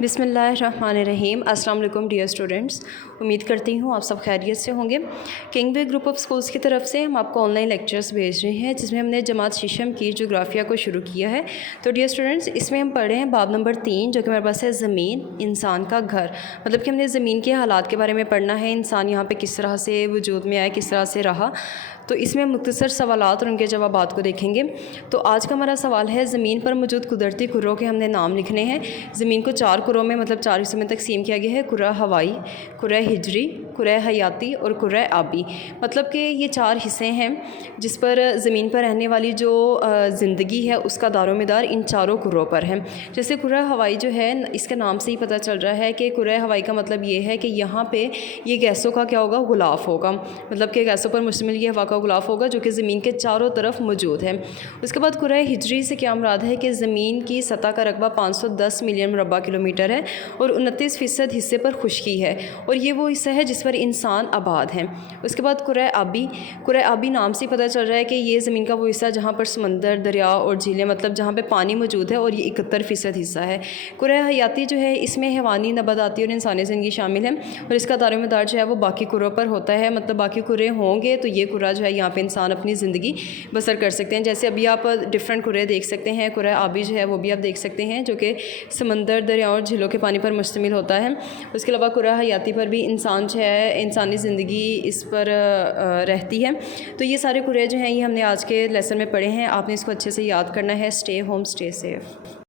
बिस्मिल्लाहिर्रहमानिर्रहीम। अस्सलाम वालेकुम डियर स्टूडेंट्स, उम्मीद करती हूँ आप सब खैरियत से होंगे। किंगवे ग्रुप ऑफ स्कूल्स की तरफ से हम आपको ऑनलाइन लेक्चर्स भेज रहे हैं, जिसमें हमने जमात शीशम की जोग्राफिया को शुरू किया है। तो डियर स्टूडेंट्स, इसमें हम पढ़ रहे हैं बाब नंबर 3, जो कि हमारे पास है ज़मीन इंसान का घर। मतलब कि हमने ज़मीन के हालात के बारे में पढ़ना है, इंसान यहाँ पर किस तरह से वजूद में आया, किस तरह से रहा। तो इसमें मुख्तसर सवालात और उनके जवाबात को देखेंगे। तो आज का हमारा सवाल है, ज़मीन पर मौजूद कुदरती कुर्रों के हमने नाम लिखने हैं। ज़मीन को 4 कुर्रों में मतलब 4 हिस्सों में तकसीम किया गया है। कुर्रा हवाई, कुर्रा हिजरी, कुर्रा हयाती और कुर्रा आबी। मतलब कि ये 4 हिस्से हैं जिस पर ज़मीन पर रहने वाली जो ज़िंदगी है उसका दारोमदार इन चारों कुर्रों पर है। जैसे कुर्रा हवाई जो है, इसके नाम से ही पता चल रहा है कि कुर्रा हवाई का मतलब ये है कि यहाँ पे ये गैसों का क्या होगा, गुलाफ होगा। मतलब कि गैसों पर मुश्तमिल ये हवा का गुलाफ होगा जो कि ज़मीन के चारों तरफ मौजूद है। उसके बाद कुर्रा हिजरी से क्या मुराद है कि ज़मीन की सतह का रकबा 510 मिलियन मुरबा किलोमीटर है और 29% हिस्से पर खुश्की है, और ये वो हिस्सा है जिस पर इंसान आबाद हैं। उसके बाद कुर्रा आबी नाम से पता चल रहा है कि ये ज़मीन का वो हिस्सा जहाँ पर समंदर, दरिया और झीलें, मतलब जहाँ पे पानी मौजूद है, और ये 71% हिस्सा है। कुर्रा हयाती जो है, इसमें हैवानी, नबाताती और इंसानी ज़िंदगी शामिल है, और इसका दारोमदार जो है वो बाकी कुर्रों पर होता है। मतलब बाकी कुर्रे होंगे तो ये कुर्रा जो है यहाँ पे इंसान अपनी ज़िंदगी बसर कर सकते हैं। जैसे अभी आप डिफरेंट कुर्रे देख सकते हैं। कुर्रा आबी जो है वो भी आप देख सकते हैं, जो कि समंदर, दरियाओं और झीलों के पानी पर मुश्तमिल होता है। उसके अलावा कुर्रा हयाती पर भी इंसान जो है, इंसानी ज़िंदगी इस पर रहती है। तो ये सारे कुर्रे जो हैं ये हमने आज के लेसन में पढ़े हैं। आपने इसको अच्छे से याद करना है। Stay home, stay safe.